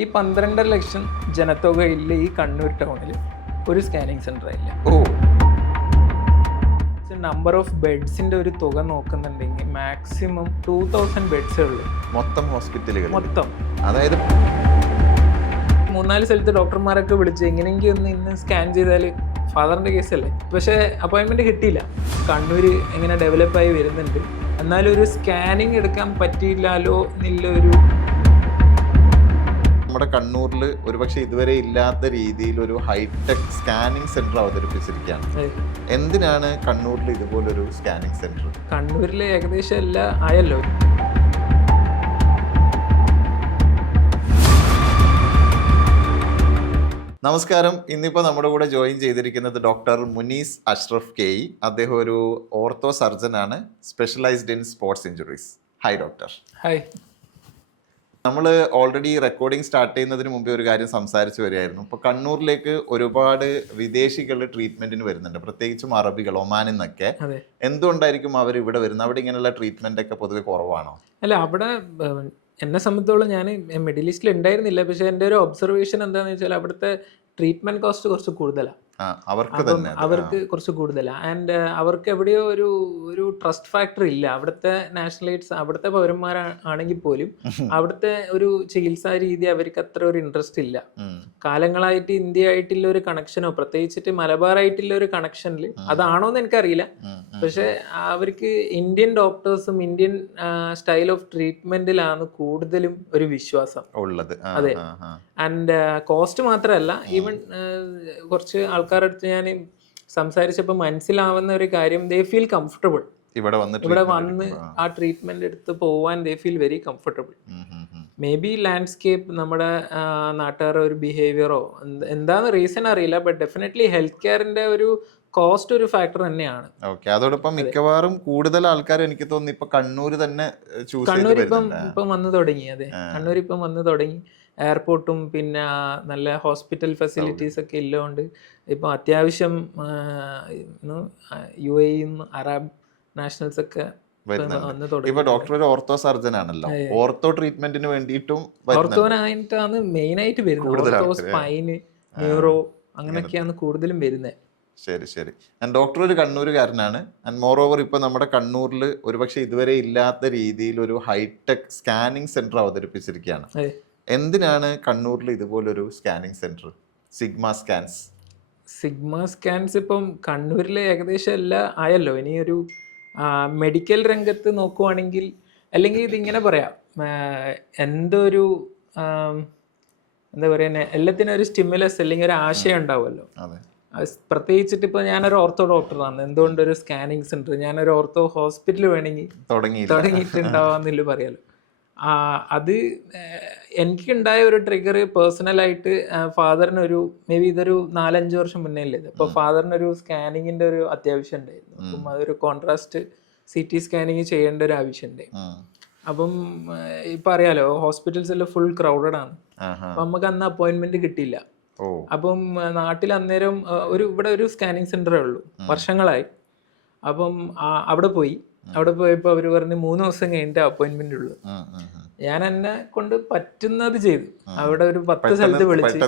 ഈ 12.5 ലക്ഷം ജനത്തുകയിൽ ഈ കണ്ണൂർ ടൗണിൽ ഒരു സ്കാനിങ് സെൻ്റർ ഇല്ല. നമ്പർ ഓഫ് ബെഡ്സിൻ്റെ ഒരു തുക നോക്കുന്നുണ്ടെങ്കിൽ മാക്സിമം 2000 ബെഡ്സേ ഉള്ളൂ മൊത്തം ഹോസ്പിറ്റലുകൾ. മൊത്തം. അതായത് 3-4 സ്ഥലത്ത് ഡോക്ടർമാരൊക്കെ വിളിച്ച് എങ്ങനെയെങ്കിലും ഒന്ന് ഇന്ന് സ്കാൻ ചെയ്താൽ ഫാദറിൻ്റെ കേസല്ലേ, പക്ഷേ അപ്പോയിൻമെൻറ്റ് കിട്ടിയില്ല. കണ്ണൂർ എങ്ങനെ ഡെവലപ്പായി വരുന്നുണ്ട്, എന്നാലും ഒരു സ്കാനിങ് എടുക്കാൻ പറ്റിയില്ലല്ലോ എന്നുള്ളൊരു. നമ്മുടെ കണ്ണൂരിൽ ഒരുപക്ഷെ ഇതുവരെ ഇല്ലാത്ത രീതിയിൽ ഒരു ഹൈടെക് സ്കാനിങ് സെന്റർ അവതരിപ്പിച്ചിരിക്കുകയാണ്. എന്തിനാണ് കണ്ണൂരിൽ ഇതുപോലൊരു സ്കാനിങ് സെന്റർ? കണ്ണൂരിൽ ഏകദേശം എല്ലാം ആയല്ലോ. നമസ്കാരം. ഇന്നിപ്പോൾ നമ്മുടെ കൂടെ ജോയിൻ ചെയ്തിരിക്കുന്നത് ഡോക്ടർ മുനീസ് അഷ്റഫ് കെ. അദ്ദേഹം ഒരു ഓർത്തോ സർജനാണ്, specialised in sports injuries. Hi doctor. Hi. നമ്മൾ ഓൾറെഡി റെക്കോർഡിംഗ് സ്റ്റാർട്ട് ചെയ്യുന്നതിന് മുമ്പേ ഒരു കാര്യം സംസാരിച്ചു വരികയായിരുന്നു. ഇപ്പോൾ കണ്ണൂരിലേക്ക് ഒരുപാട് വിദേശികൾ ട്രീറ്റ്മെന്റിന് വരുന്നുണ്ട്, പ്രത്യേകിച്ചും അറബികൾ, ഒമാനിൽ നിന്നൊക്കെ. എന്തുകൊണ്ടായിരിക്കും അവർ ഇവിടെ വരുന്നത്? അവിടെ ഇങ്ങനെയുള്ള ട്രീറ്റ്മെന്റ് ഒക്കെ പൊതുവെ കുറവാണോ? അല്ല, അവിടെ എന്നെ സംബന്ധിച്ചോളം ഞാൻ മിഡിൽ ഈസ്റ്റിൽ ഉണ്ടായിരുന്നില്ല, പക്ഷേ എൻ്റെ ഒരു ഒബ്സർവേഷൻ എന്താണെന്ന് വെച്ചാൽ അവിടുത്തെ ട്രീറ്റ്മെന്റ് കോസ്റ്റ് കുറച്ച് കൂടുതലാണ്. അവർക്ക് കുറച്ച് കൂടുതലാണ്. ആൻഡ് അവർക്ക് എവിടെയോ ഒരു ട്രസ്റ്റ് ഫാക്ടർ ഇല്ല. അവിടുത്തെ നാഷണലൈറ്റ്സ്, അവിടുത്തെ പൗരന്മാരാണെങ്കിൽ പോലും അവിടുത്തെ ഒരു ചികിത്സാ രീതി അവർക്ക് അത്ര ഒരു ഇൻട്രസ്റ്റ് ഇല്ല. കാലങ്ങളായിട്ട് ഇന്ത്യ ആയിട്ടുള്ള ഒരു കണക്ഷനോ, പ്രത്യേകിച്ചിട്ട് മലബാർ ആയിട്ടുള്ള ഒരു കണക്ഷനിൽ അതാണോന്ന് എനിക്കറിയില്ല, പക്ഷെ അവർക്ക് ഇന്ത്യൻ ഡോക്ടേഴ്സും ഇന്ത്യൻ സ്റ്റൈൽ ഓഫ് ട്രീറ്റ്മെന്റിലാണ് കൂടുതലും ഒരു വിശ്വാസം ഉള്ളത്. അതെ. ആൻഡ് കോസ്റ്റ് മാത്രമല്ല, ഈവൻ കുറച്ച് ആൾക്കാരുടെ അടുത്ത് ഞാൻ സംസാരിച്ചപ്പോൾ മനസ്സിലാവുന്ന ഒരു കാര്യം, ദേ ഫീൽ കംഫർട്ടബിൾ. ഇവിടെ വന്ന് ആ ട്രീറ്റ്മെന്റ് എടുത്ത് പോവാൻ they feel very comfortable. May be landscape, നമ്മുടെ നാട്ടുകാരുടെ ഒരു ബിഹേവിയറോ എന്താന്ന് റീസൺ അറിയില്ല, ബട്ട് ഡെഫിനറ്റ്ലി ഹെൽത്ത് കെയറിന്റെ ഒരു കോസ്റ്റ് ഒരു ഫാക്ടർ തന്നെയാണ്. അതോടൊപ്പം മിക്കവാറും കൂടുതൽ ആൾക്കാർ എനിക്ക് തോന്നുന്നു ഇപ്പൊ കണ്ണൂർ തന്നെ കണ്ണൂർ ഇപ്പം വന്നു തുടങ്ങി. അതെ, കണ്ണൂർ ഇപ്പം വന്നു തുടങ്ങി. എയർപോർട്ടും പിന്നെ നല്ല ഹോസ്പിറ്റൽ ഫെസിലിറ്റീസ് ഒക്കെ ഉള്ളതുകൊണ്ട് ഇപ്പം അത്യാവശ്യം UAE അറബ് നാഷണൽസ് ഒക്കെ വന്ന് തുടങ്ങി. ഡോക്ടർ ഒരു ഓർത്തോ സർജൻ ആണല്ലോ, ഓർത്തോ ട്രീറ്റ്മെന്റിന് വേണ്ടിയിട്ടും ഓർത്തോനായിട്ടാണ് മെയിൻ ആയിട്ട് വരുന്നത്. ഓർത്തോ, സ്പൈന്, ന്യൂറോ അങ്ങനെയൊക്കെയാണ് കൂടുതലും വരുന്നത്. ശരി. ഡോക്ടർ ഒരു കണ്ണൂരുകാരനാണ്. ആൻഡ് മോർ ഓവർ ഇപ്പൊ നമ്മുടെ കണ്ണൂരിൽ ഒരുപക്ഷെ ഇതുവരെ ഇല്ലാത്ത രീതിയിൽ ഒരു ഹൈടെക് സ്കാനിങ് സെന്റർ അവതരിപ്പിച്ചിരിക്കുകയാണ്. എന്തിനാണ് കണ്ണൂരിൽ ഇതുപോലൊരു സ്കാനിങ് സെന്റർ? സിഗ്മ സ്കാൻസ് ഇപ്പം കണ്ണൂരിൽ ഏകദേശം എല്ലാം ആയല്ലോ. ഇനിയൊരു മെഡിക്കൽ രംഗത്ത് നോക്കുവാണെങ്കിൽ, അല്ലെങ്കിൽ ഇതിങ്ങനെ പറയാം, എന്തൊരു എന്താ പറയുക, എല്ലാത്തിനും ഒരു സ്റ്റിമുലസ് അല്ലെങ്കിൽ ഒരു ആശയം ഉണ്ടാവുമല്ലോ. പ്രത്യേകിച്ചിട്ട് ഇപ്പോൾ ഞാനൊരു ഓർത്തോ ഡോക്ടറാണ്, എന്തുകൊണ്ടൊരു സ്കാനിങ് സെന്റർ, ഞാനൊരു ഓർത്തോ ഹോസ്പിറ്റൽ വേണമെങ്കിൽ തുടങ്ങിയിട്ടുണ്ടാവാന്നില്ല പറയാലോ. അത് എനിക്കുണ്ടായ ഒരു ട്രിഗർ പേഴ്സണലായിട്ട് ഫാദറിനൊരു മേ ബി ഇതൊരു 4-5 വർഷം മുന്നേ അല്ലേ, അപ്പോൾ ഫാദറിനൊരു സ്കാനിങ്ങിൻ്റെ ഒരു അത്യാവശ്യം ഉണ്ടായിരുന്നു. അപ്പം അതൊരു കോൺട്രാസ്റ്റ് CT സ്കാനിങ് ചെയ്യേണ്ട ഒരു ആവശ്യമുണ്ട്. അപ്പം ഇപ്പം അറിയാലോ, ഹോസ്പിറ്റൽസ് എല്ലാം ഫുൾ ക്രൗഡഡ് ആണ്. അപ്പം നമുക്ക് അന്ന് അപ്പോയിൻമെന്റ് കിട്ടിയില്ല. അപ്പം നാട്ടിൽ അന്നേരം ഇവിടെ ഒരു സ്കാനിങ് സെന്ററേ ഉള്ളൂ, വർഷങ്ങളായി. അപ്പം അവിടെ പോയപ്പോൾ അവർ പറഞ്ഞ് 3 ദിവസം കഴിഞ്ഞിട്ട് അപ്പോയിൻമെന്റ് ഉള്ളു. ഞാൻ എന്നെ കൊണ്ട് പറ്റുന്നത് ചെയ്തു. അവിടെ ഒരു 10 സ്ഥലത്ത് വിളിച്ച്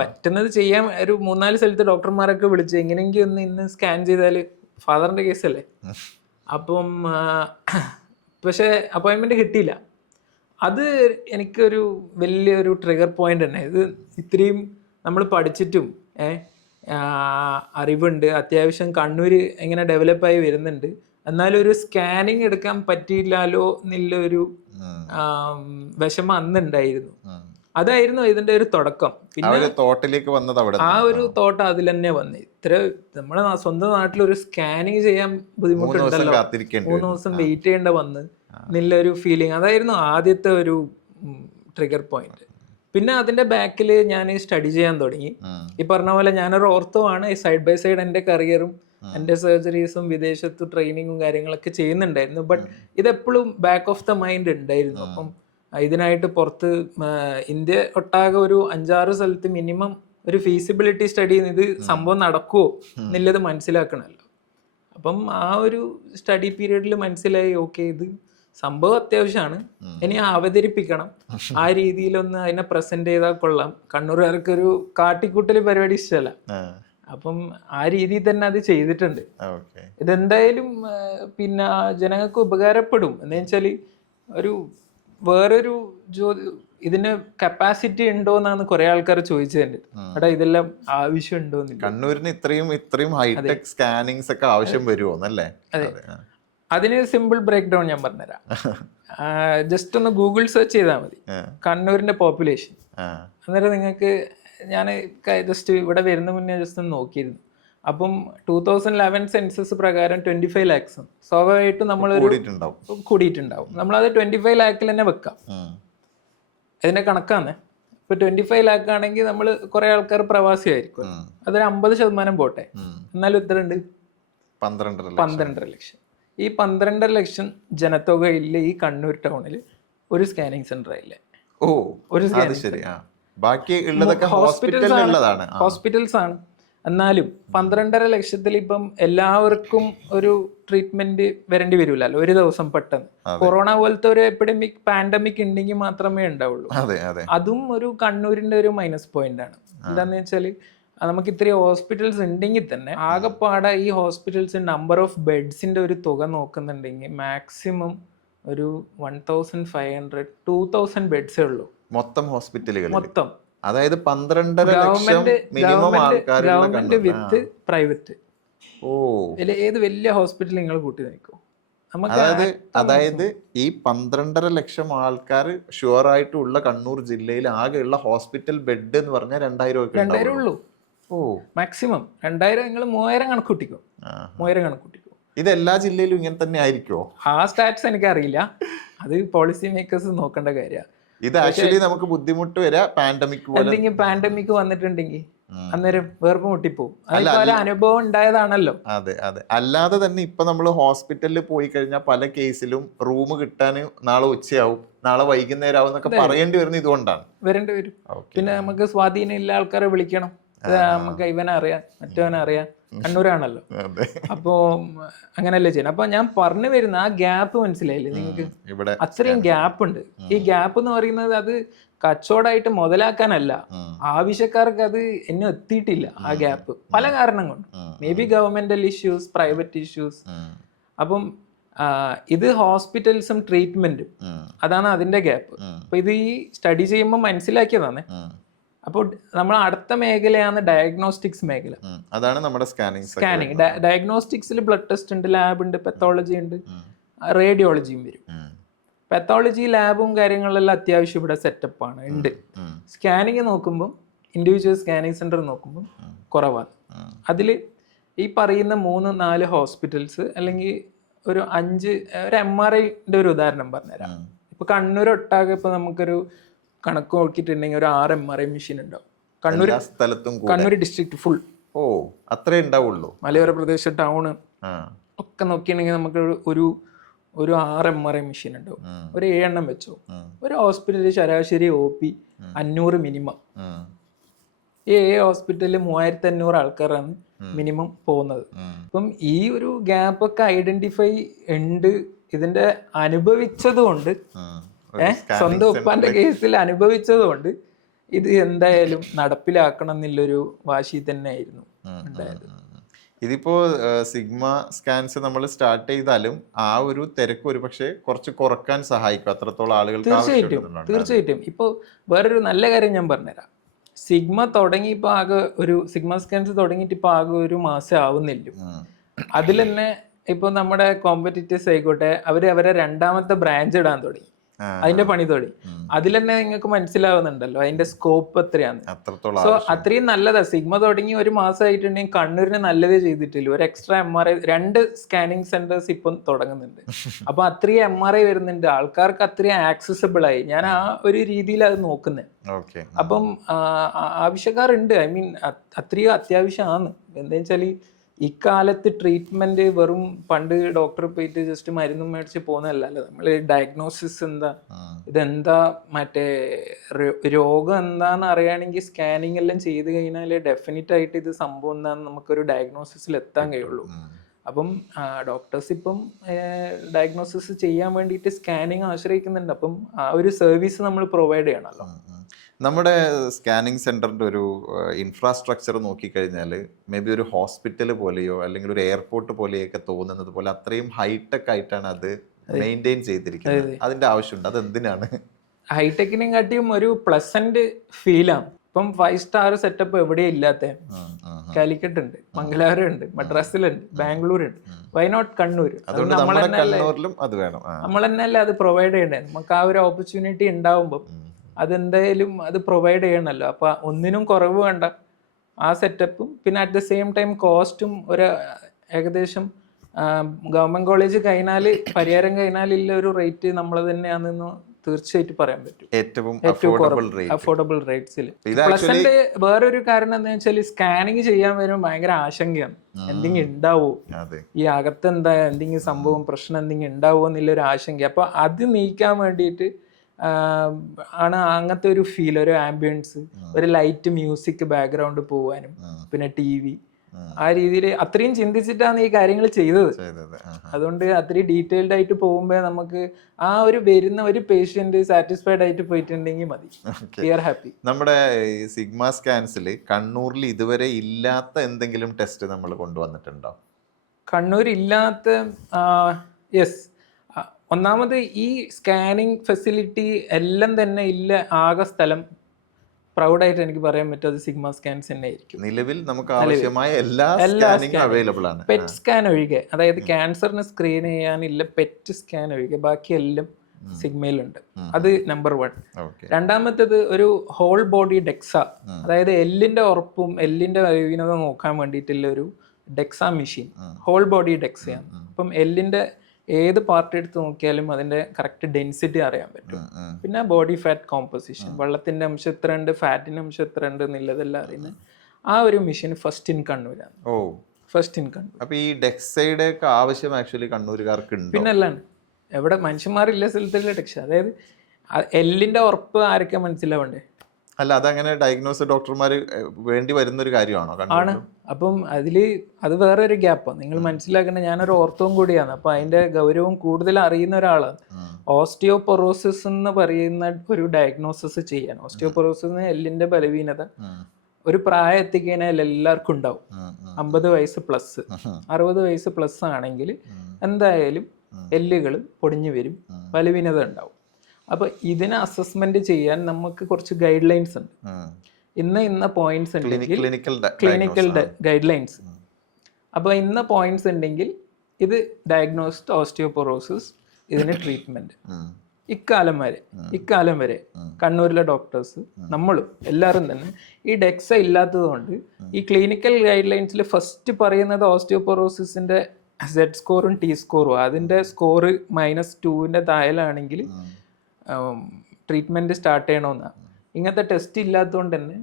പറ്റുന്നത് ചെയ്യാൻ ഒരു 3-4 സ്ഥലത്ത് ഡോക്ടർമാരൊക്കെ വിളിച്ച് എങ്ങനെയെങ്കിലും ഒന്ന് ഇന്ന് സ്കാൻ ചെയ്താൽ ഫാദറിന്റെ കേസല്ലേ. അപ്പം പക്ഷെ അപ്പോയിൻമെന്റ് കിട്ടിയില്ല. അത് എനിക്കൊരു വലിയൊരു ട്രിഗർ പോയിന്റ് തന്നെ. ഇത് ഇത്രയും നമ്മൾ പഠിച്ചിട്ടും അറിവുണ്ട്, അത്യാവശ്യം കണ്ണൂർ എങ്ങനെ ഡെവലപ്പായി വരുന്നുണ്ട്, എന്നാലും ഒരു സ്കാനിങ് എടുക്കാൻ പറ്റിയില്ലല്ലോ എന്നുള്ളൊരു വിഷമം അന്നുണ്ടായിരുന്നു. അതായിരുന്നു ഇതിന്റെ ഒരു തുടക്കം. പിന്നെ ആ ഒരു തോട്ട് അതിൽ തന്നെ വന്നു. ഇത്ര നമ്മുടെ സ്വന്തം നാട്ടിലൊരു സ്കാനിങ് ചെയ്യാൻ ബുദ്ധിമുട്ടുണ്ടല്ലോ, 3 ദിവസം വെയിറ്റ് ചെയ്യേണ്ട വന്ന് എന്നുള്ളൊരു ഫീലിംഗ്, അതായിരുന്നു ആദ്യത്തെ ഒരു ട്രിഗർ പോയിന്റ്. പിന്നെ അതിന്റെ ബാക്കിൽ ഞാൻ സ്റ്റഡി ചെയ്യാൻ തുടങ്ങി. ഈ പറഞ്ഞ പോലെ ഞാനൊരു ഓർത്തോ ആണ്, സൈഡ് ബൈ സൈഡ് എൻ്റെ കരിയറും എൻ്റെ സർജറീസും വിദേശത്ത് ട്രെയിനിങ്ങും കാര്യങ്ങളൊക്കെ ചെയ്യുന്നുണ്ടായിരുന്നു. ബട്ട് ഇതെപ്പോഴും ബാക്ക് ഓഫ് ദ മൈൻഡ് ഉണ്ടായിരുന്നു. അപ്പം ഇതിനായിട്ട് പുറത്ത് ഇന്ത്യ ഒട്ടാകെ ഒരു 5-6 സ്ഥലത്ത് മിനിമം ഒരു ഫീസിബിലിറ്റി സ്റ്റഡി, ഇത് സംഭവം നടക്കുമോ എന്നുള്ളത് മനസ്സിലാക്കണമല്ലോ. അപ്പം ആ ഒരു സ്റ്റഡി പീരീഡിൽ മനസ്സിലായി, ഓക്കെ, ഇത് സംഭവം അത്യാവശ്യമാണ്. ഇനി അവതരിപ്പിക്കണം, ആ രീതിയിലൊന്ന് അതിനെ പ്രസന്റ് ചെയ്താൽ കൊള്ളാം. കണ്ണൂരുകാർക്ക് ഒരു കാട്ടിക്കൂട്ടൽ പരിപാടി ഇഷ്ടമല്ല. അപ്പം ആ രീതിയിൽ തന്നെ അത് ചെയ്തിട്ടുണ്ട്. ഇതെന്തായാലും പിന്നെ ജനങ്ങൾക്ക് ഉപകാരപ്പെടും. എന്താ വെച്ചാല് ഒരു വേറൊരു ഇതിന് കപ്പാസിറ്റി ഉണ്ടോ എന്നാണ് കുറെ ആൾക്കാർ ചോദിച്ചത്. എടാ ഇതെല്ലാം ആവശ്യമുണ്ടോ? കണ്ണൂരിന് ഇത്രയും ഹൈടെക് സ്കാനിങ്സ് ഒക്കെ ആവശ്യം വരുമോന്നല്ലേ? അതെ. അതിന് സിമ്പിൾ ബ്രേക്ക് ഡൗൺ ഞാൻ പറഞ്ഞുതരാം. ജസ്റ്റ് ഒന്ന് ഗൂഗിൾ സെർച്ച് ചെയ്താൽ മതി കണ്ണൂരിന്റെ പോപ്പുലേഷൻ. അന്നേരം നിങ്ങൾക്ക് ഞാൻ ജസ്റ്റ് ഇവിടെ വരുന്ന മുന്നേ ജസ്റ്റ് ഒന്ന് നോക്കിയിരുന്നു. അപ്പം 2011 സെൻസസ് പ്രകാരം 25 lakhs. സ്വാഭാവികമായിട്ടും നമ്മളൊരു കൂടിയിട്ടുണ്ടാവും. നമ്മളത് 25 lakh തന്നെ വെക്കാം. അതിന്റെ കണക്കാണ്. ഇപ്പൊ 25 lakh ആണെങ്കിൽ നമ്മൾ കുറെ ആൾക്കാർ പ്രവാസിയായിരിക്കും. അതൊരു 50% പോട്ടെ. എന്നാലും ഇത്രയുണ്ട് 12.5 ലക്ഷം. ഈ 12.5 ലക്ഷം ജനത്തുകയില്ല ഈ കണ്ണൂർ ടൗണിൽ ഒരു സ്കാനിങ് സെന്റർ ആയില്ലേ? ഒരു ഹോസ്പിറ്റൽസ് ആണ്. എന്നാലും 12.5 ലക്ഷത്തിൽ ഇപ്പം എല്ലാവർക്കും ഒരു ട്രീറ്റ്മെന്റ് വരേണ്ടി വരില്ലല്ലോ ഒരു ദിവസം പെട്ടെന്ന്. കൊറോണ പോലത്തെ ഒരു പാൻഡമിക് ഉണ്ടെങ്കിൽ മാത്രമേ ഉണ്ടാവുള്ളൂ. അതും ഒരു കണ്ണൂരിന്റെ ഒരു മൈനസ് പോയിന്റ് ആണ്. എന്താന്ന് വെച്ചാല് നമുക്ക് ഇത്രയും ഹോസ്പിറ്റൽസ് ഉണ്ടെങ്കിൽ തന്നെ ആകെപ്പാടെ ഈ ഹോസ്പിറ്റൽസ് നമ്പർ ഓഫ് ബെഡ്സിന്റെ ഒരു തുക നോക്കുന്നുണ്ടെങ്കിൽ മാക്സിമം ഒരു 1500-2000 ബെഡ്സേ ഉള്ളൂ മൊത്തം ഹോസ്പിറ്റലുകൾ. അതായത് 12.5 ലക്ഷം മിനിമം ആൾക്കാർ ഗവൺമെന്റ് വിത്ത് പ്രൈവറ്റ്. ഏത് വലിയ ഹോസ്പിറ്റൽ നിങ്ങൾ കൂട്ടി നോക്കൂ. അതായത് ഈ 12.5 ലക്ഷം ആൾക്കാർ ഷുവർ ആയിട്ടുള്ള കണ്ണൂർ ജില്ലയിൽ ആകെയുള്ള ഹോസ്പിറ്റൽ ബെഡ് എന്ന് പറഞ്ഞാൽ 2000 ഉള്ളൂ. മാക്സിമം 2000. നിങ്ങൾ 3000 കണക്കൂട്ടിക്കോ. 3000 കണക്കൂട്ടിക്കോ. ഇത് എല്ലാ ജില്ലയിലും ഇങ്ങനെ തന്നെ ആയിരിക്കുമോ? ആ സ്റ്റാറ്റ്സ് എനിക്കറിയില്ല. അത് പോളിസി മേക്കേഴ്സ് നോക്കേണ്ട കാര്യമാണ്. ഇത് ആക്ച്വലി നമുക്ക് ബുദ്ധിമുട്ട് വരാ എന്തെങ്കിലും പാൻഡമിക് വന്നിട്ടുണ്ടെങ്കിൽ അന്നേരം വേർപ്പ് മുട്ടിപ്പോവും. അതിപ്പോ അനുഭവം ഉണ്ടായതാണല്ലോ. അതെ. അല്ലാതെ തന്നെ ഇപ്പൊ നമ്മൾ ഹോസ്പിറ്റലിൽ പോയി കഴിഞ്ഞാൽ പല കേസിലും റൂം കിട്ടാൻ നാളെ ഉച്ചയാവും, നാളെ വൈകുന്നേരം ആവും എന്നൊക്കെ പറയേണ്ടി വരുന്നത് ഇതുകൊണ്ടാണ്. വരേണ്ടി വരും. പിന്നെ നമുക്ക് സ്വാധീനം ഇല്ല ആൾക്കാരെ വിളിക്കണം. നമുക്ക് ഇവനെ അറിയാം, മറ്റവനെ അറിയാം, കണ്ണൂരാണല്ലോ. അപ്പോ അങ്ങനെയല്ലേ ചെയ്യണം. അപ്പൊ ഞാൻ പറഞ്ഞു വരുന്ന ആ ഗ്യാപ്പ് മനസ്സിലായില്ലേ നിങ്ങൾക്ക്? അത്രയും ഗ്യാപ്പ് ഉണ്ട്. ഈ ഗ്യാപ്പ് എന്ന് പറയുന്നത് അത് കച്ചവടമായിട്ട് മുതലാക്കാനല്ല, ആവശ്യക്കാർക്ക് അത് എന്നെ എത്തിയിട്ടില്ല. ആ ഗ്യാപ്പ് പല കാരണം കൊണ്ട്, may be governmental issues, private issues. അപ്പം ഇത് ഹോസ്പിറ്റൽസും ട്രീറ്റ്മെന്റും അതാണ് അതിന്റെ ഗ്യാപ്പ്. അപ്പൊ ഇത് ഈ സ്റ്റഡി ചെയ്യുമ്പോൾ മനസ്സിലാക്കിയതാണ്. അപ്പോൾ നമ്മൾ അടുത്ത മേഖലയാണ് ഡയഗ്നോസ്റ്റിക്സ് മേഖല. അതാണ് നമ്മുടെ സ്കാനിങ്. ഡയഗ്നോസ്റ്റിക്സിൽ ബ്ലഡ് ടെസ്റ്റ് ഉണ്ട്, ലാബ് ഉണ്ട്, പെത്തോളജി ഉണ്ട്, റേഡിയോളജിയും വരും. പെത്തോളജി ലാബും കാര്യങ്ങളെല്ലാം അത്യാവശ്യം ഇവിടെ സെറ്റപ്പ് ആണ്, ഉണ്ട്. സ്കാനിങ് നോക്കുമ്പോൾ ഇൻഡിവിജ്വൽ സ്കാനിങ് സെന്റർ നോക്കുമ്പോൾ കുറവാണ്. അതിൽ ഈ പറയുന്ന 3-4 ഹോസ്പിറ്റൽസ് അല്ലെങ്കിൽ ഒരു 5 ഒരു MRIന്റെ ഒരു ഉദാഹരണം പറഞ്ഞുതരാം. ഇപ്പൊ കണ്ണൂർ ഒട്ടാകെ ഇപ്പൊ നമുക്കൊരു കണക്ക് നോക്കിയിട്ടുണ്ടെങ്കിൽ ഒരു 6 MRI മെഷീൻ ഉണ്ടാവും കണ്ണൂർ ഡിസ്ട്രിക്ട് ഫുൾ. അത്രേ ഉണ്ടാവുള്ളൂ. മലയോര പ്രദേശ ടൗണ് ഒക്കെ നോക്കിയിട്ടുണ്ടെങ്കിൽ നമുക്ക് ഒരു 6 MRI മെഷീൻ ഉണ്ടാവും. ഒരു 7 എണ്ണം വെച്ചോ. ഒരു ഹോസ്പിറ്റലിൽ ശരാശരി OP 500 മിനിമം. ഈ ഹോസ്പിറ്റലിൽ 3500 ആൾക്കാരാണ് മിനിമം പോകുന്നത്. അപ്പം ഈ ഒരു ഗ്യാപ്പ് ഒക്കെ ഐഡന്റിഫൈ ഉണ്ട്. ഇതിന്റെ അനുഭവിച്ചത് കൊണ്ട്, സ്വന്തം ഉപ്പാന്റെ കേസിൽ അനുഭവിച്ചത് കൊണ്ട് ഇത് എന്തായാലും നടപ്പിലാക്കണം എന്നുള്ളൊരു വാശി തന്നെ ആയിരുന്നു ഉണ്ടായത്. ഇതിപ്പോ സിഗ്മ സ്കാൻസ് നമ്മൾ സ്റ്റാർട്ട് ചെയ്താലും ആ ഒരു തിരക്ക് ഒരു പക്ഷേ കുറച്ച് കുറക്കാൻ സഹായിക്കും അത്രത്തോളം ആളുകൾ. തീർച്ചയായിട്ടും. ഇപ്പൊ വേറൊരു നല്ല കാര്യം ഞാൻ പറഞ്ഞുതരാം. സിഗ്മ തുടങ്ങി ഇപ്പൊ ആകെ സിഗ്മ സ്കാൻസ് തുടങ്ങിയിട്ട് ഇപ്പൊ ആകെ ഒരു മാസം ആവുന്നില്ല. അതിൽ തന്നെ ഇപ്പൊ നമ്മുടെ കോമ്പറ്റീറ്റേഴ്സ് ആയിക്കോട്ടെ, അവരെ 2ാമത്തെ ബ്രാഞ്ച് ഇടാൻ തുടങ്ങി. അതിന്റെ പണി തുടങ്ങി. അതിൽ തന്നെ നിങ്ങൾക്ക് മനസ്സിലാവുന്നുണ്ടല്ലോ അതിന്റെ സ്കോപ്പ് എത്രയാണ്. സോ അത്രയും നല്ലതാ. സിഗ്മ തുടങ്ങി ഒരു മാസമായിട്ടുണ്ടെങ്കിൽ കണ്ണൂരിന് നല്ലതേ ചെയ്തിട്ടില്ല. ഒരു എക്സ്ട്രാ MRI 2 സ്കാനിങ് സെന്റേഴ്സ് ഇപ്പം തുടങ്ങുന്നുണ്ട്. അപ്പൊ അത്രയും MRI വരുന്നുണ്ട്, ആൾക്കാർക്ക് അത്രയും ആക്സസിബിൾ ആയി. ഞാൻ ആ ഒരു രീതിയിൽ അത് നോക്കുന്നത്. അപ്പം ആവശ്യക്കാരുണ്ട്. ഐ മീൻ അത്രയും അത്യാവശ്യമാണ്. എന്താ വെച്ചാല് ഇക്കാലത്ത് ട്രീറ്റ്മെന്റ് വെറും പണ്ട് ഡോക്ടർ പോയിട്ട് ജസ്റ്റ് മരുന്നും മേടിച്ച് പോകുന്നതല്ലല്ലോ. നമ്മൾ ഡയഗ്നോസിസ് എന്താ, ഇതെന്താ, മറ്റേ രോഗം എന്താന്ന് അറിയുകയാണെങ്കിൽ സ്കാനിങ് എല്ലാം ചെയ്ത് കഴിഞ്ഞാൽ ഡെഫിനറ്റ് ആയിട്ട് ഇത് സംഭവം എന്താണെന്ന് നമുക്കൊരു ഡയഗ്നോസിസിൽ എത്താൻ കഴിയുള്ളൂ. അപ്പം ഡോക്ടേഴ്സ് ഇപ്പം ഡയഗ്നോസിസ് ചെയ്യാൻ വേണ്ടിയിട്ട് സ്കാനിങ് ആശ്രയിക്കുന്നുണ്ട്. അപ്പം ആ ഒരു സർവീസ് നമ്മൾ പ്രൊവൈഡ് ചെയ്യണമല്ലോ. നമ്മുടെ സ്കാനിങ് സെന്ററിന്റെ ഒരു ഇൻഫ്രാസ്ട്രക്ചർ നോക്കിക്കഴിഞ്ഞാൽ മേ ബി ഒരു ഹോസ്പിറ്റൽ പോലെയോ അല്ലെങ്കിൽ ഒരു എയർപോർട്ട് പോലെയൊക്കെ തോന്നുന്നത് പോലെ അത്രയും ഹൈടെക് ആയിട്ടാണ് അത് മെയിൻറ്റെയിൻ ചെയ്തിരിക്കുന്നത്. അതിന്റെ ആവശ്യമുണ്ട്? അത് എന്തിനാണ്? ഹൈടെക്കിനെയും കാട്ടിയും ഒരു പ്ലസന്റ് ഫീലാണ്. ഇപ്പം 5 സ്റ്റാർ സെറ്റപ്പ് എവിടെയും ഇല്ലാത്ത കാലിക്കറ്റ് ഉണ്ട്, മംഗലാപുരം ഉണ്ട്, മദ്രാസിലുണ്ട്, ബാംഗ്ലൂർ ഉണ്ട്, വയനാട്, കണ്ണൂർ. നമ്മൾ തന്നെയല്ലേ അത് പ്രൊവൈഡ് ചെയ്യണ്ടേ? നമുക്ക് ആ ഒരു ഓപ്പർച്യൂണിറ്റി ഉണ്ടാവുമ്പോൾ അതെന്തായാലും അത് പ്രൊവൈഡ് ചെയ്യണമല്ലോ. അപ്പൊ ഒന്നിനും കുറവ് വേണ്ട, ആ സെറ്റപ്പും പിന്നെ അറ്റ് ദ സെയിം ടൈം കോസ്റ്റും ഒരു ഏകദേശം ഗവൺമെന്റ് കോളേജ് കഴിഞ്ഞാൽ പരിഹാരം കഴിഞ്ഞാലുള്ള ഒരു റേറ്റ് നമ്മൾ തന്നെയാണെന്ന് തീർച്ചയായിട്ടും പറയാൻ പറ്റും. ഏറ്റവും അഫോർഡബിൾ റേറ്റ്സിൽ. പ്ലസന്റ് വേറൊരു കാരണം എന്താ വെച്ചാൽ സ്കാനിങ് ചെയ്യാൻ വരുമ്പോൾ ഭയങ്കര ആശങ്കയാണ്. എന്തെങ്കിലും ഉണ്ടാവോ, ഈ അകത്ത് എന്താ എന്തെങ്കിലും സംഭവം പ്രശ്നം എന്തെങ്കിലും ഉണ്ടാവോ എന്നുള്ളൊരു ആശങ്ക. അപ്പൊ അത് നീക്കാൻ വേണ്ടിയിട്ട് ആണ് അങ്ങനത്തെ ഒരു ഫീൽ, ഒരു ആംബിയൻസ്, ഒരു ലൈറ്റ് മ്യൂസിക് ബാക്ക്ഗ്രൗണ്ട് പോവാനും പിന്നെ TV, ആ രീതിയിൽ അത്രയും ചിന്തിച്ചിട്ടാണ് ഈ കാര്യങ്ങൾ ചെയ്തത്. അതുകൊണ്ട് അത്രയും ഡീറ്റെയിൽഡ് ആയിട്ട് പോകുമ്പോൾ നമുക്ക് ആ ഒരു വരുന്ന ഒരു പേഷ്യന്റ് സാറ്റിസ്ഫൈഡ് ആയിട്ട് പോയിട്ടുണ്ടെങ്കിൽ മതി, വി ആർ ഹാപ്പി. നമ്മുടെ സിഗ്മ സ്കാൻസിൽ കണ്ണൂരിൽ ഇതുവരെ ഇല്ലാത്ത എന്തെങ്കിലും ടെസ്റ്റ് നമ്മൾ കൊണ്ടുവന്നിട്ടുണ്ടോ? കണ്ണൂർ ഇല്ലാത്ത യെസ്. ഒന്നാമത് ഈ സ്കാനിങ് ഫെസിലിറ്റി എല്ലാം തന്നെ ഇല്ല ആകെ സ്ഥലം പ്രൗഡായിട്ട് എനിക്ക് പറയാൻ പറ്റും അത് സിഗ്മ സ്കാൻസ് തന്നെ ആയിരിക്കും. നിലവിൽ നമുക്ക് ആവശ്യമായ എല്ലാ സ്കാനിങ്ങും അവൈലബിൾ ആണ്. പെറ്റ് സ്കാൻ ഒഴികെ, അതായത് ക്യാൻസറിന് സ്ക്രീൻ ചെയ്യാനില്ല പെറ്റ് സ്കാൻ ഒഴികെ ബാക്കി എല്ലാം സിഗ്മയിലുണ്ട്. അത് നമ്പർ 1. രണ്ടാമത്തേത് ഒരു ഹോൾ ബോഡി ഡെക്സ, അതായത് എല്ലിന്റെ ഉറപ്പും എല്ലിന്റെ ബലഹീനത നോക്കാൻ വേണ്ടിയിട്ടുള്ള ഒരു ഡെക്സ മെഷീൻ, ഹോൾ ബോഡി ഡെക്സയാണ്. അപ്പം എല്ലിന്റെ ഏത് പാർട്ട് എടുത്ത് നോക്കിയാലും അതിന്റെ കറക്റ്റ് ഡെൻസിറ്റി അറിയാൻ പറ്റും. പിന്നെ ബോഡി ഫാറ്റ് കോമ്പോസിഷൻ, വെള്ളത്തിന്റെ അംശം എത്ര ഉണ്ട്, ഫാറ്റിന്റെ അംശം എത്ര ഉണ്ട് എന്നുള്ളതെല്ലാം അറിയുന്നത് ആ ഒരു മെഷീൻ ഫസ്റ്റ് ഇൻ കണ്ണൂരാണ്. First in Kannur. അപ്പൊ ഈ ഡെക്സയുടെ ഒക്കെ ആവശ്യം ആക്ച്വലി കണ്ണൂരുകാർക്ക് ഉണ്ട്. പിന്നെ അല്ലാണ്ട് എവിടെ മനുഷ്യന്മാരില്ല സ്ഥലത്തുള്ള ഡെക്സ, അതായത് എല്ലിന്റെ ഉറപ്പ് ആരൊക്കെ മനസ്സിലാവണ്ടേ? അല്ല, അതങ്ങനെ ഡയഗ്നോസ് ഡോക്ടർമാർ വേണ്ടി വരുന്ന ഒരു കാര്യമാണോ? ആണ്. അപ്പം അത് വേറെ ഒരു ഗ്യാപ്പാണ്. നിങ്ങൾ മനസ്സിലാക്കേണ്ട, ഞാനൊരു ഓർത്തോം കൂടിയാണ്. അപ്പൊ അതിന്റെ ഗൗരവം കൂടുതൽ അറിയുന്ന ഒരാളാണ്. ഓസ്റ്റിയോപൊറോസിസ് എന്ന് പറയുന്ന ഒരു ഡയഗ്നോസിസ് ചെയ്യാൻ, ഓസ്റ്റിയോപൊറോസിസ് എല്ലിന്റെ ബലഹീനത ഒരു പ്രായം എത്തിക്കഴിഞ്ഞാൽ എല്ലാവർക്കും ഉണ്ടാവും. 50 വയസ്സ് പ്ലസ്, 60 വയസ്സ് പ്ലസ് ആണെങ്കിൽ എന്തായാലും എല്ലുകൾ പൊടിഞ്ഞു വരും, ബലഹീനത ഉണ്ടാവും. അപ്പൊ ഇതിനെ അസസ്മെന്റ് ചെയ്യാൻ നമുക്ക് കുറച്ച് ഗൈഡ് ലൈൻസ് ഉണ്ട്. ഇന്ന പോയിന്റ്സ് ഉണ്ടെങ്കിൽ ക്ലിനിക്കൽ ഗൈഡ് ലൈൻസ്. അപ്പൊ ഇന്ന പോയിന്റ്സ് ഉണ്ടെങ്കിൽ ഇത് ഡയഗ്നോസ്ഡ് ഓസ്റ്റിയോപൊറോസിസ്, ഇതിന് ട്രീറ്റ്മെന്റ്. ഇക്കാലം വരെ കണ്ണൂരിലെ ഡോക്ടേഴ്സ് നമ്മളും എല്ലാവരും തന്നെ ഈ ഡെക്സ ഇല്ലാത്തത് കൊണ്ട് ഈ ക്ലിനിക്കൽ ഗൈഡ് ലൈൻസിൽ ഫസ്റ്റ് പറയുന്നത് ഓസ്റ്റിയോപൊറോസിസിന്റെ Z സ്കോറും T സ്കോറും, അതിന്റെ സ്കോർ -2ന്റെ താഴെയാണെങ്കിൽ ട്രീറ്റ്മെന്റ് സ്റ്റാർട്ട് ചെയ്യണമെന്നാണ്. ഇങ്ങനത്തെ ടെസ്റ്റ് ഇല്ലാത്തതുകൊണ്ട് തന്നെ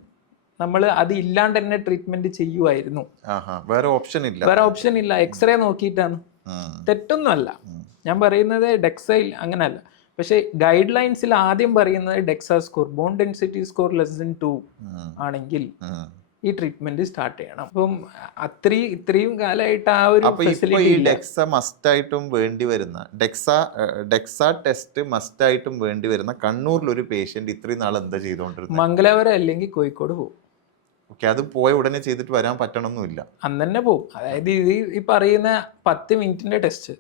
നമ്മൾ അത് ഇല്ലാണ്ട് തന്നെ ട്രീറ്റ്മെന്റ് ചെയ്യുമായിരുന്നു. വേറെ ഓപ്ഷൻ ഇല്ല. എക്സ്റേ നോക്കിയിട്ടാണ്. തെറ്റൊന്നും അല്ല ഞാൻ പറയുന്നത്, ഡെക്സയിൽ അങ്ങനല്ല. പക്ഷെ ഗൈഡ് ലൈൻസിൽ ആദ്യം പറയുന്നത് DEXA score, bone density score <2 ആണെങ്കിൽ ഈ ട്രീറ്റ്മെന്റ് സ്റ്റാർട്ട് ചെയ്യണം. അപ്പം ഇത്രയും കാലമായിട്ട് ആ ഒരു ഫെസിലിറ്റി ഡെക്സ മസ്റ്റ് ആയിട്ടും വേണ്ടി വരുന്ന ഡെക്സ ടെസ്റ്റ് മസ്റ്റ് ആയിട്ടും വേണ്ടി വരുന്ന കണ്ണൂരിൽ ഒരു പേഷ്യന്റ് ഇത്രയും നാൾ എന്താ ചെയ്തോണ്ടിരുന്നത്? മംഗലാപുരം അല്ലെങ്കിൽ കോഴിക്കോട് പോകും. അത് പോയ ഉടനെ ചെയ്തിട്ട് വരാൻ പറ്റണമെന്നില്ല, അന്ന് തന്നെ പോകും. അതായത് ഈ പറയുന്ന 10 മിനിറ്റിന്റെ ടെസ്റ്റ്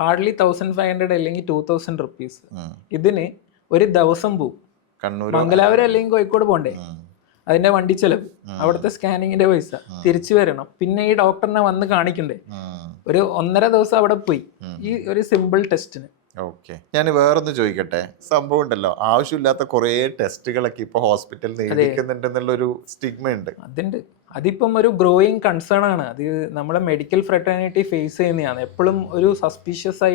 ഹാർഡ്ലി 1500 അല്ലെങ്കിൽ 2000 റുപ്പീസ്. ഇതിന് ഒരു ദിവസം പോകും. മംഗലാപുരം അല്ലെങ്കിൽ കോഴിക്കോട് പോണ്ടേ, അതിന്റെ വണ്ടി ചെലവ്, അവിടുത്തെ സ്കാനിങ്ങിന്റെ പൈസ, തിരിച്ചു വരണം, പിന്നെ ഈ ഡോക്ടറിനെ വന്ന് കാണിക്കണ്ടേ, ഒരു 1.5 ദിവസം അവിടെ പോയി ഈ ഒരു സിമ്പിൾ ടെസ്റ്റിന്. ഓക്കെ, ഞാൻ വേറൊന്ന് ചോദിക്കട്ടെ. സംഭവം ഉണ്ടല്ലോ, ആവശ്യമില്ലാത്ത കുറെ ടെസ്റ്റുകളൊക്കെ ഇപ്പൊ ഹോസ്പിറ്റലിൽ നേടിക്കുന്നുണ്ടെന്നുള്ളൊരു സ്റ്റിഗ്മ ഉണ്ട്. അതുണ്ട്. അതിപ്പം ഒരു ഗ്രോയിങ് കൺസേൺ ആണ്. അത് നമ്മളെ മെഡിക്കൽ ഫ്രെറ്റേണിറ്റി ഫേസ് ചെയ്യുന്നതാണ്. എപ്പോഴും ഒരു സസ്പീഷ്യസ് ആയിട്ട്